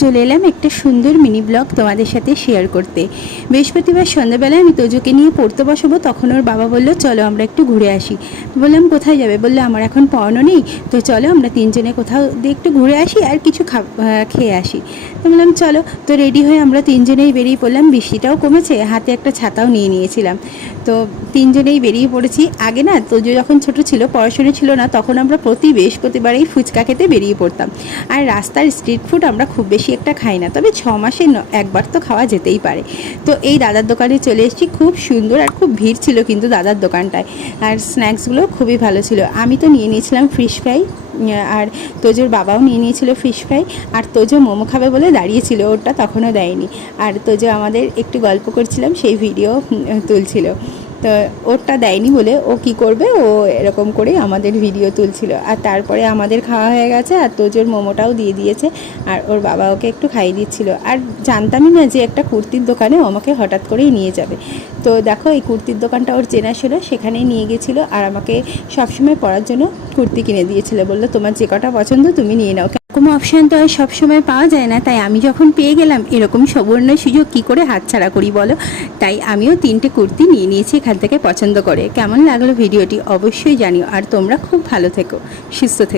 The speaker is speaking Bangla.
চলে এলাম একটা সুন্দর মিনি ব্লগ তোমাদের সাথে শেয়ার করতে। বৃহস্পতিবার সন্ধ্যাবেলায় আমি তোজোকে নিয়ে পড়তে বসাবো, তখন ওর বাবা বললো চলো আমরা একটু ঘুরে আসি। বললাম কোথায় যাবে? বললো আমার এখন পড়ানো নেই, তো চলো আমরা তিনজনে কোথাও দিয়ে একটু ঘুরে আসি আর কিছু খেয়ে আসি। তো বললাম চলো। তো রেডি হয়ে আমরা তিনজনেই বেরিয়ে পড়লাম। বৃষ্টিটাও কমেছে, হাতে একটা ছাতাও নিয়ে নিয়েছিলাম। তো তিনজনেই বেরিয়ে পড়েছি। আগে না তোজো যখন ছোট ছিল, পড়াশোনা ছিল না, তখন আমরা প্রতি বৃহস্পতিবারেই ফুচকা খেতে বেরিয়ে পড়তাম। আর রাস্তার স্ট্রিট ফুড আমরা খুব বেশি একটা খাই না, তবে 6 মাসে একবার তো খাওয়া যেতেই পারে। তো এই দাদার দোকানে চলে এসেছি, খুব সুন্দর আর খুব ভিড় ছিল কিন্তু দাদার দোকানটায়। আর স্ন্যাক্সগুলো খুবই ভালো ছিল। আমি তো নিয়ে নিয়েছিলাম ফিশ ফ্রাই, আর তোজোর বাবাও নিয়ে নিয়েছিল ফিশ ফ্রাই। আর তোজো মোমো খাবে বলে দাঁড়িয়েছিল, ওটা তখনও দেয়নি। আর তোজো আমাদের একটু গল্প করছিলাম, সেই ভিডিও তুলছিল। তো ওরটা দেয়নি বলে ও কি করবে, ও এরকম করে আমাদের ভিডিও তুলছিল। আর তারপরে আমাদের খাওয়া হয়ে গেছে, আর তোজোর মোমোটাও দিয়ে দিয়েছে, আর ওর বাবা ওকে একটু খাইয়ে দিচ্ছিল। আর জানতামই না যে একটা কুর্তির দোকানে আমাকে হঠাৎ করেই নিয়ে যাবে। তো দেখো এই কুর্তির দোকানটা ওর চেনা ছিল, সেখানেই নিয়ে গেছিলো। আর আমাকে সবসময় পরার জন্য কুর্তি কিনে দিয়েছিল, বললো তোমার যে কটা পছন্দ তুমি নিয়ে নাও। এরকম অপশান তো আর সবসময় পাওয়া যায় না, তাই আমি যখন পেয়ে গেলাম এরকম সুবর্ণ সুযোগ কী করে হাতছাড়া করি বলো। তাই আমিও 3টে কুর্তি নিয়ে নিয়েছি এখান থেকে পছন্দ করে। কেমন লাগলো ভিডিওটি অবশ্যই জানিও, আর তোমরা খুব ভালো থেকো, সুস্থ থেকো।